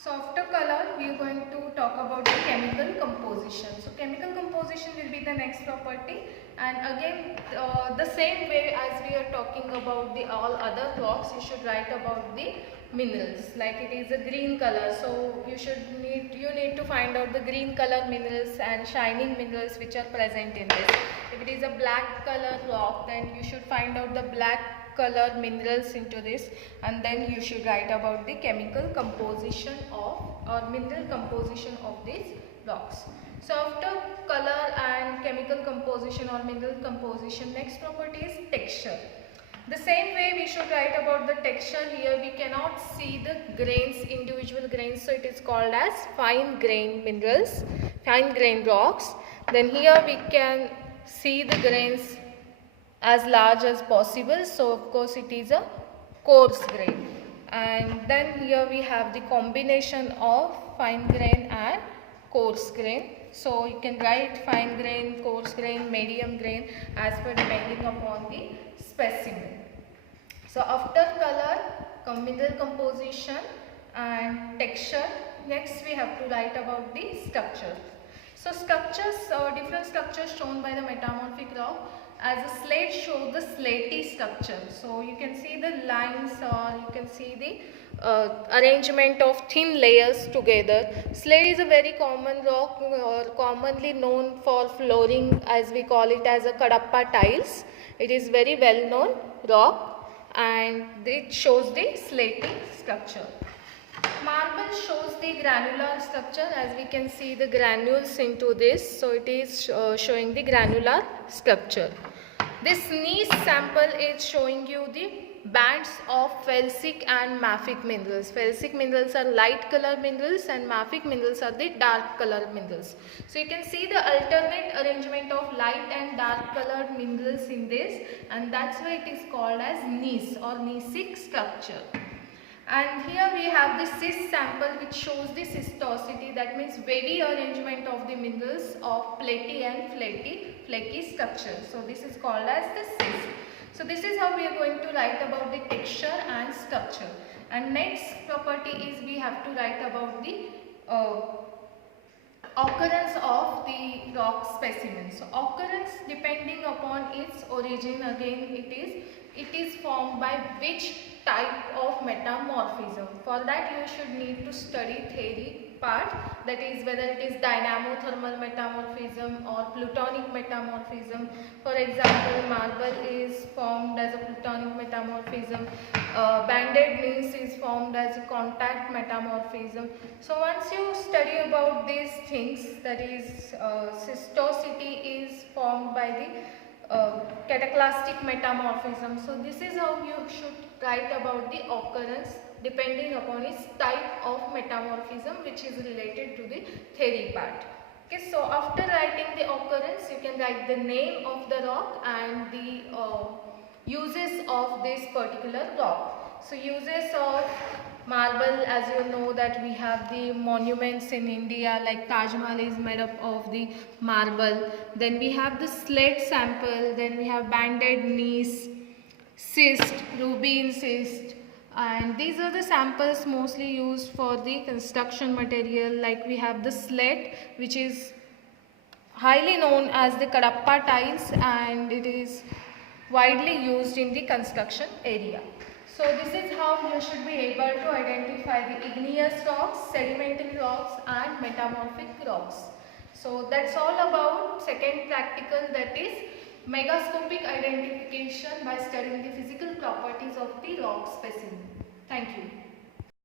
So after color, we are going to talk about the chemical composition. So chemical composition will be the next property, and again the same way as we are talking about the all other rocks, you should write about the minerals. Like it is a green color, so you need to find out the green color minerals and shining minerals which are present in this. If it is a black color rock, then you should find out the black color minerals into this, and then you should write about the chemical composition of or mineral composition of these rocks. So after color and chemical composition or mineral composition, next property is texture. The same way we should write about the texture. Here we cannot see the grains, individual grains, so it is called as fine grain minerals, fine grain rocks. Then here we can see the grains as large as possible, so of course it is a coarse grain. And then here we have the combination of fine grain and coarse grain, so you can write fine grain, coarse grain, medium grain as per depending upon the specimen. So after color, mineral composition and texture, next we have to write about the structure. So structures, different structures shown by the metamorphic rock. As a slate shows the slaty structure, so you can see the lines or you can see the arrangement of thin layers together. Slate is a very common rock, commonly known for flooring, as we call it as a Kadapa tiles. It is very well known rock and it shows the slaty structure. Marble shows the granular structure, as we can see the granules into this, so it is showing the granular structure. This gneiss sample is showing you the bands of felsic and mafic minerals. Felsic minerals are light color minerals and mafic minerals are the dark color minerals. So you can see the alternate arrangement of light and dark colored minerals in this, and that's why it is called as gneiss or gneissic structure. And here we have the cis sample which shows the cystosity, that means wavy arrangement of the minerals of platy and flaky structure. So this is called as the cis. So this is how we are going to write about the texture and structure. And next property is we have to write about the occurrence of the rock specimen. So occurrence depending upon its origin, again it is formed by which type of metamorphism. For that you should need to study theory part, that is whether it is dynamothermal metamorphism or plutonic metamorphism. For example, marble is formed as a plutonic metamorphism, banded gneiss is formed as a contact metamorphism. So once you study about these things, that is cystosity is formed by the cataclastic metamorphism. So this is how you should write about the occurrence depending upon its type of metamorphism, which is related to the theory part. Okay, so after writing the occurrence, you can write the name of the rock and the uses of this particular rock. So uses of marble, as you know that we have the monuments in India, like Taj Mahal is made up of the marble. Then we have the slate sample, then we have banded gneiss, schist, ruby schist, and these are the samples mostly used for the construction material. Like we have the slate, which is highly known as the Kadapa tiles, and it is widely used in the construction area. So this is how you should be able to identify the igneous rocks, sedimentary rocks and metamorphic rocks. So that's all about second practical, that is megascopic identification by studying the physical properties of the rock specimen. Thank you.